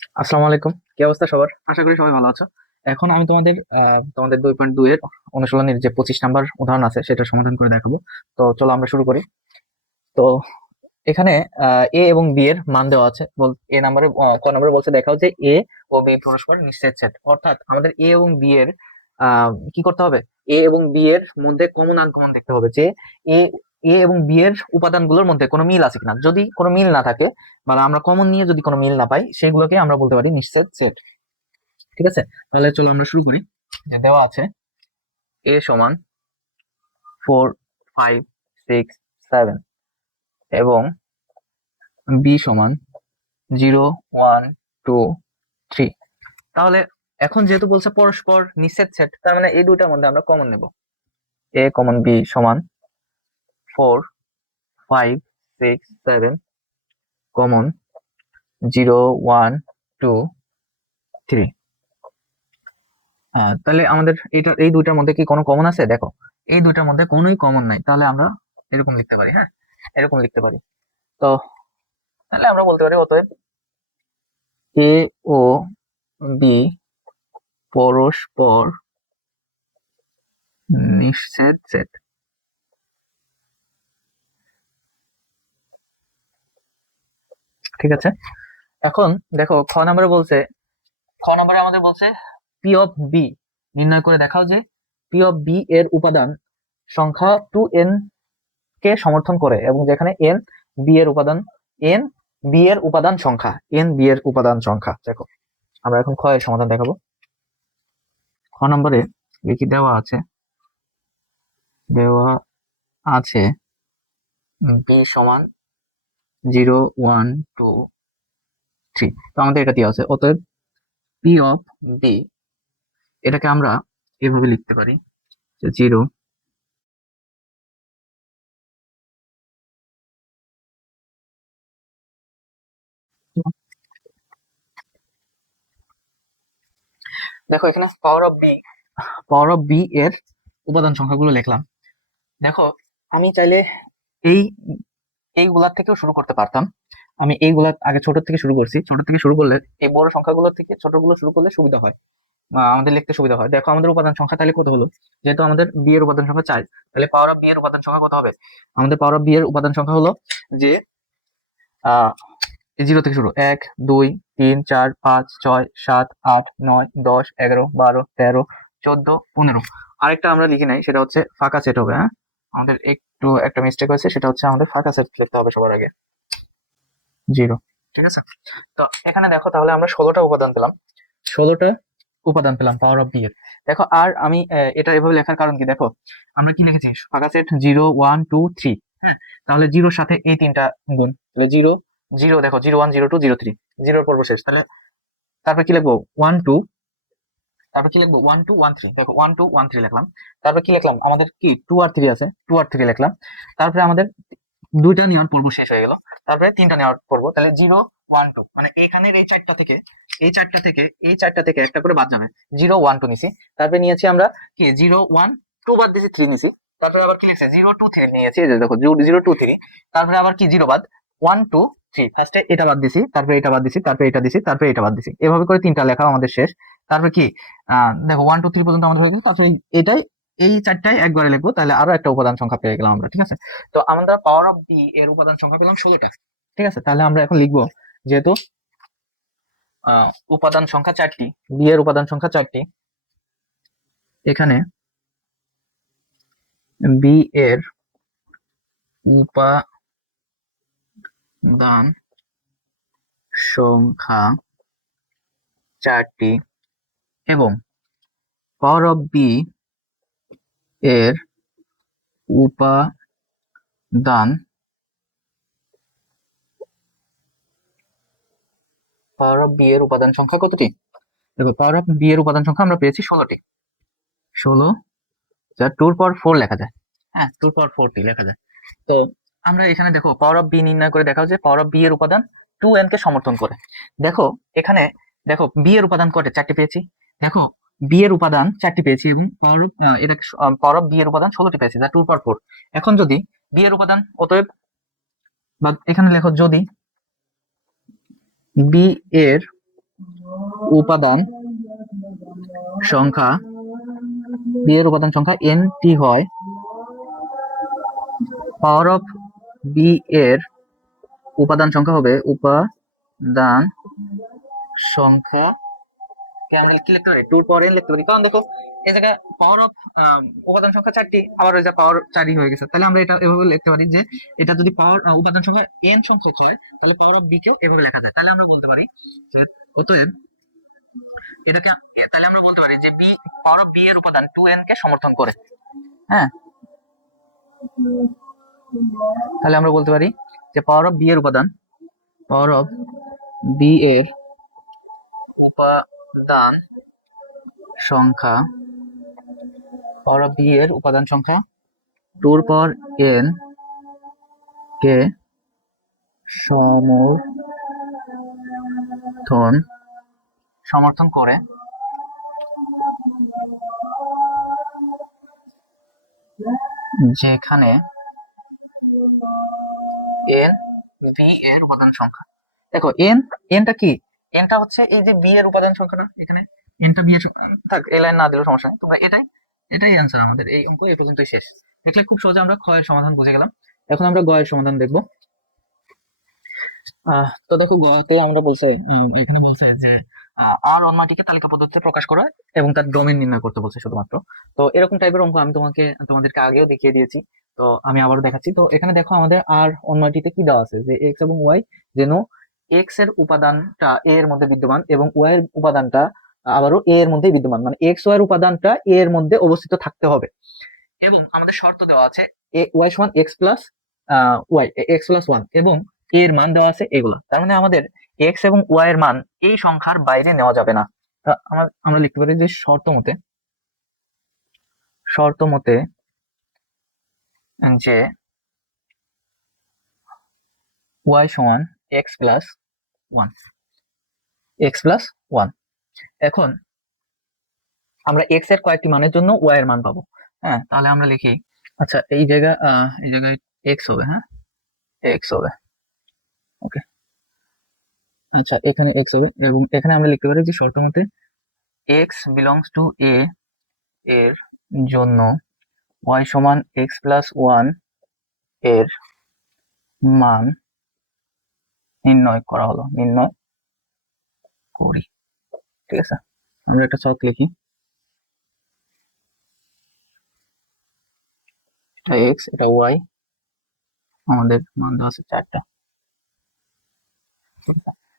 আসসালামু আলাইকুম। কি অবস্থা সবার? আশা করি সবাই ভালো আছো। এখন আমি তোমাদের 2.2 এর অনুশীলনীর যে 25 নাম্বার উদাহরণ আছে সেটা সমাধান করে দেখাবো। তো চলো আমরা শুরু করি। তো এখানে এ এবং বি এর মান দেওয়া আছে। এ নাম্বারে ক নম্বরে বলছে দেখাও যে এ ও বি পরস্পর নিশ্চেদ সেট। অর্থাৎ আমাদের এ এবং বি এর কি করতে হবে? এ এবং বি এর মধ্যে কমন আনকমন দেখতে হবে যে এ এ এবং বি এর উপাদানগুলোর মধ্যে কোনো মিল আছে কিনা। যদি কোনো মিল না থাকে, মানে আমরা কমন নিয়ে যদি কোনো মিল না পাই, সেগুলোকে আমরা বলতে পারি নিশ্চেদ সেট। ঠিক আছে, তাহলে চলো আমরা শুরু করি। দেওয়া আছে এ সমান 4, 5, 6, 7 এবং বি সমান 0, 1, 2, 3। তাহলে এখন যেহেতু বলছে পরস্পর নিষেধ সেট, তার মানে এই দুইটার মধ্যে আমরা কমন নেব। এ কমন বি সমান 4, 5, 6, 7 কমন 0, 1, 2, 3। তাহলে আমাদের এই দুইটার মধ্যে কি কোনো কমন আছে? দেখো, এই দুইটার মধ্যে কোনোই কমন নাই। তাহলে আমরা এরকম লিখতে পারি, হ্যাঁ, এরকম লিখতে পারি। তো তাহলে আমরা বলতে পারি অতএব এ ও বি পরস্পর নিশ্চেদ সেট। ঠিক আছে, এখন দেখো খ নম্বরে আমাদের বলছে পি অফ বি নির্ণয় করে দেখাও যে পি অফ বি এর উপাদান সংখ্যা 2n কে সমর্থন করে, এবং যেখানে এন বি এর উপাদান সংখ্যা, দেখো আমরা এখন খ এর সমাধান দেখাবো। খ নম্বরে কি দেওয়া আছে বি সমান 0, 1, 2, 3। তো আমাদের এটা দেওয়া আছে, অতএব পি অফ বি এটাকে আমরা এভাবে লিখতে পারি যে 0। দেখো এখানে পাওয়ার অফ বি এর উপাদান সংখ্যাগুলো লিখলাম। দেখো, আমি চাইলে এই এইগুলার থেকেও শুরু করতে পারতাম। আমি এইগুলা আগে ছোট থেকে শুরু করছি। ছোট থেকে শুরু করলে এই বড় সংখ্যাগুলো থেকে ছোটগুলো শুরু করলে সুবিধা হয়, আমাদের লিখতে সুবিধা হয়। দেখো আমাদের উপাদান সংখ্যা তাহলে কত হলো? যেহেতু আমাদের বি এর উপাদান সংখ্যা 4, তাহলে পাওয়ার অফ বি এর উপাদান সংখ্যা কত হবে? আমাদের পাওয়ার অফ বি এর উপাদান সংখ্যা হলো যে আহ 0 থেকে শুরু, 1, 2, 3, 4, 5, 6, 7, 8, 9, 10, 11, 12, 13, 14, আরেকটা আমরা লিখি নাই, সেটা হচ্ছে ফাঁকা সেট হবে। হ্যাঁ, আমাদের একটু একটা মিস্টেক হয়েছে, সেটা হচ্ছে আমাদের ফাঁকা সেট লিখতে হবে সবার আগে, 0। ঠিক আছে, তো এখানে দেখো তাহলে আমরা 16টা উপাদান পেলাম পাওয়ার অফ বি এর। দেখো, আর আমি এটা এভাবে লেখার কারণ কি, দেখো আমরা কি লিখেছি, ফাঁকা সেট 0, 1, 2, 3। হ্যাঁ, তাহলে জিরোর সাথে এই তিনটা গুণ, তাহলে জিরো জিরো, দেখো 0, 1, 0, 2, 0, 3, জিরোর পর্ব শেষ। তাহলে তারপর কি লিখবো? 1, 2। তারপর কি লিখবো? 1, 2, 1, 3। দেখো 1, 2, 1, 3 লিখলাম। তারপর কি লিখলাম? আমাদের কি 2 আর 3 আছে, 2 আর 3 লিখলাম। তারপরে আমাদের দুইটা নেওয়ার পর্ব শেষ হয়ে গেল, তারপরে তিনটা নেওয়ার পর্ব। তাহলে 0, 1, 2, মানে এখানের এই চারটা থেকে একটা করে বাদ যাবে। 0, 1, 2 নিছি, তারপরে নিয়েছি আমরা কি 0, 1, 2 বাদ দিয়েছি, 3 নিছি। তারপরে আবার কি লিখছে? 0, 2, 3 নিয়েছি, এই যে দেখো 0, 2, 3। তারপরে আবার কি 0 বাদ, 1, 2, 3। ফার্স্টে এটা বাদ দিছি, তারপরে এটা বাদ দিছি, তারপরে এটা দিছি, তারপরে এটা বাদ দিছি, এভাবে করে তিনটা লেখা আমাদের শেষ। তারপরে কি দেখো 1, 2, 3 পর্যন্ত আমাদের হয়ে গেছে। তারপরে এটাই এই চারটায় একবারে লিখবো, তাহলে আরো একটা উপাদান সংখ্যা পেয়ে গেলাম আমরা। ঠিক আছে, তো আমরা পাওয়ার অফ বি এর উপাদান সংখ্যা পেলাম 16টা। ঠিক আছে, তাহলে আমরা এখন লিখবো, যেহেতু উপাদান সংখ্যা 4টি, বি এর উপাদান সংখ্যা 4টি, এখানে বি এর উপাদান সংখ্যা 4টি এবং পাওয়ার অফ বি এর উপাদান সংখ্যা কতটি? দেখো, পাওয়ার অফ বি এর উপাদান সংখ্যা আমরা পেয়েছি 16টি। 16, যা 2 এর পাওয়ার 4 লেখা যায়। হ্যাঁ, 2 এর পাওয়ার 4টি লেখা যায়। তো আমরা এখানে দেখো পাওয়ার অফ বি নির্ণয় করে দেখাও যে পাওয়ার অফ বি এর উপাদান 2n কে সমর্থন করে। দেখো এখানে, দেখো বি এর উপাদান কয়টা? 4টি পেয়েছি। দেখো বি এর উপাদান 4টি পেয়েছি এবং পাওয়ার অফ বি এর উপাদান 16টি পেয়েছি, যা 2 এর পাওয়ার 4। এখন যদি বি এর উপাদান, অতএব বা এখানে লেখো যদি বি এর উপাদান সংখ্যা বি এর উপাদান সংখ্যা n টি হয়, পাওয়ার অফ বি এর উপাদান সংখ্যা হবে উপাদান সংখ্যা কে আমরা কি লিখতে পারি, 2 পাওয়ার n লিখতে পারি। কারণ দেখো এই জায়গায় পাওয়ার অফ উপাদান সংখ্যা 4টি, আবার ওই যে পাওয়ার 4ই হয়ে গেছে, তাহলে আমরা এটা এভাবে লিখতে পারি যে এটা যদি পাওয়ার উপাদান সংখ্যা n সংখ্যক হয় তাহলে পাওয়ার অফ বি কেও এভাবে লেখা যায়। তাহলে আমরা বলতে পারি যে অতএব এটাকে, তাহলে আমরা বলতে পারি যে বি পাওয়ার অফ বি এর উপাদান 2n কে সমর্থন করে। হ্যাঁ, তাহলে আমরা বলতে পারি যে পাওয়ার অফ বি এর উপাদান, পাওয়ার অফ বি এর উপাদান সংখ্যা, পাওয়ার অফ বি এর উপাদান সংখ্যা 2 পাওয়ার n কে সমর্থন করে যেখানে n বি এর উপাদান সংখ্যা। দেখো এনটা কি, এনটা হচ্ছে এই যে বি এর উপাদান সংখ্যাটা, এখানে এনটা বি এর থাক, এই লাইন না দিলেও সমস্যা নেই, তোমরা এটাই অ্যান্সার। আমাদের এই অঙ্ক এই পর্যন্তই শেষ। দেখলে খুব সহজে আমরা ক্ষয়ের সমাধান বুঝে গেলাম। এখন আমরা গয়ের সমাধান দেখব। তো দেখো গতে আমরা বলছে, এখানে বলছে যে আর অন্যটিকে তালিকা পদ্ধতিতে প্রকাশ করা এবং তার ডোমেন নির্ণয় করতে বলছে শুধুমাত্র। তো এরকম টাইপের অঙ্ক আমি তোমাদেরকে আগেও দেখিয়ে দিয়েছি, তো আমি আবারও দেখাচ্ছি। তো এখানে দেখো আমাদের আর অন্যটিতে কি দেওয়া আছে যে এক্স এবং ওয়াই, যেন এক্স এর উপাদানটা এ এর মধ্যে বিদ্যমান এবং ওয়াই এর উপাদানটা আবারও এ এর মধ্যে বিদ্যমান, মানে এক্স ওয়াই এর উপাদানটা এ এর মধ্যে অবস্থিত থাকতে হবে। এবং আমাদের শর্ত দেওয়া আছে ওয়াই সমান x plus y, x plus one, এবং এর মান দেওয়া আছে এগুলো। তার মানে আমাদের এক্স এবং ওয়াই এর মান এই সংখ্যার বাইরে নেওয়া যাবে না। আমরা লিখতে পারি যে শর্ত মতে যে ওয়াই সমান এক্স প্লাস ওয়ান। এখন আমরা এক্স এর কয়েকটি মানের জন্য ওয়াই এর মান পাবো। হ্যাঁ, তাহলে আমরা লিখি, আচ্ছা এই জায়গায় এক্স হবে, হ্যাঁ এক্স হবে, ওকে। আচ্ছা এখানে এক্স হবে, এবং এখানে আমরা লিখতে পারি যে শর্ত মতে এক্স বিলংস টু এ এর জন্য ওয়াই সমান এক্স প্লাস ওয়ান এর মান নির্ণয় করি। ঠিক আছে, আমরা একটা ছক লিখি, এটা এক্স, এটা ওয়াই, আমাদের মান দেওয়া আছে 4টা।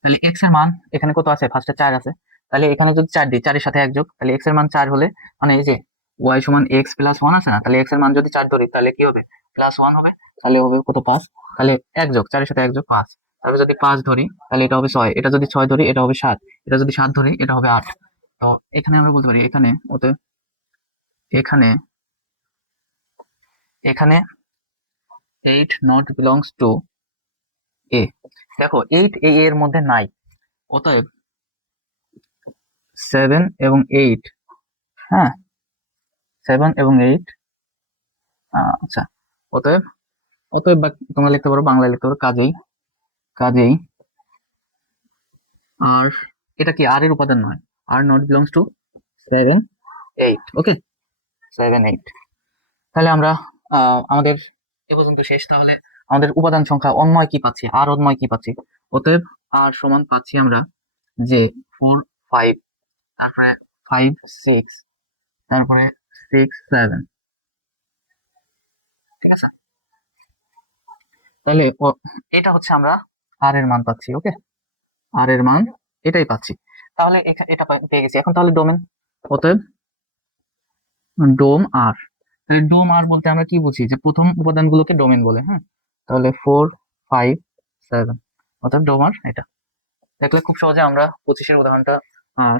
তাহলে এক্স এর মান এখানে কত আছে, ফার্স্টে 4 আছে, তাহলে এখানে যদি 4 দিই, 4 এর সাথে 1 যোগ, তাহলে এক্স এর মান 4 হলে, মানে এই যে ওয়াই সমান এক্স প্লাস ওয়ান আছে না, তাহলে এক্স এর মান যদি 4 ধরি তাহলে কি হবে, প্লাস ওয়ান হবে, তাহলে হবে কত 5, তাহলে 1 যোগ 4 এর সাথে 1 যোগ 5, তারপরে যদি 5 ধরি তাহলে এটা হবে 6, এটা যদি 6 ধরি এটা হবে 7, এটা যদি 7 ধরি এটা হবে 8। তো এখানে আমরা বলতে পারি এখানে 8 নট বিলংস টু এ। দেখো 8 এর মধ্যে নাই, অতএব 7 এবং 8, হ্যাঁ 7 এবং 8, আচ্ছা অতএব তোমরা লিখতে পারো, বাংলায় লিখতে পারো কাজেই আর এটা কি আর এর উপাদান নয়, আর নট বিলংস টু 7 8, ওকে 7 8। তাহলে আমরা আমাদের এ পর্যন্ত শেষ। তাহলে আমাদের উপাদান সংখ্যা অন্যয় কি পাচ্ছি, আর অন্যয় কি পাচ্ছি, অতএব আর সমান পাচ্ছি আমরা যে 4 5, তারপরে 5 6, তারপরে 6 7। ঠিক আছে, তাহলে এটা হচ্ছে আমরা আর এর মান পাচ্ছি, ওকে আর এর মান এটাই পাচ্ছি। তাহলে এটা পেয়ে গেছি। এখন তাহলে ডোমেন, অতএব ডোম আর, তাহলে ডোম আর বলতে আমরা কি বুঝি, যে প্রথম উপাদানগুলোকে ডোমেন বলে। হ্যাঁ, তাহলে 4 5 7, অতএব ডোম আর এটা। দেখলে খুব সহজে আমরা 25-এর উদাহরণটা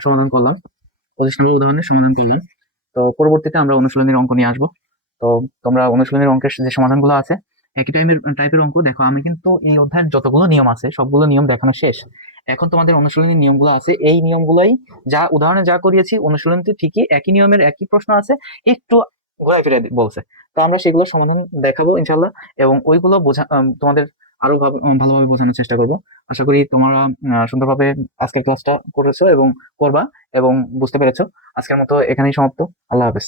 সমাধান করলাম, 25 নম্বর উদাহরণের সমাধান করলাম। তো পরবর্তীতে আমরা অনুশীলনীর অঙ্ক নিয়ে আসবো। তো তোমরা অনুশীলনীর অঙ্কের যে সমাধানগুলো আছে একই টাইপের অঙ্ক দেখো। আমি কিন্তু এই অধ্যায়ের যতগুলো নিয়ম আছে সবগুলো নিয়ম দেখানো শেষ। এখন তোমাদের অনুশীলনীর নিয়মগুলো আছে, এই নিয়মগুলাই যা উদাহরণে যা করিয়েছি অনুশীলনীতে ঠিকই একই নিয়মের একই প্রশ্ন আছে, একটু ঘোরায় ফিরে বলছে। তো আমরা সেগুলো সমাধান দেখাবো ইনশাল্লাহ, এবং ওইগুলো তোমাদের আরো ভালোভাবে বোঝানোর চেষ্টা করব। আশা করি তোমরা সুন্দরভাবে আজকের ক্লাসটা করেছো এবং করবা এবং বুঝতে পেরেছো। আজকের মতো এখানেই সমাপ্ত। আল্লাহ হাফেজ।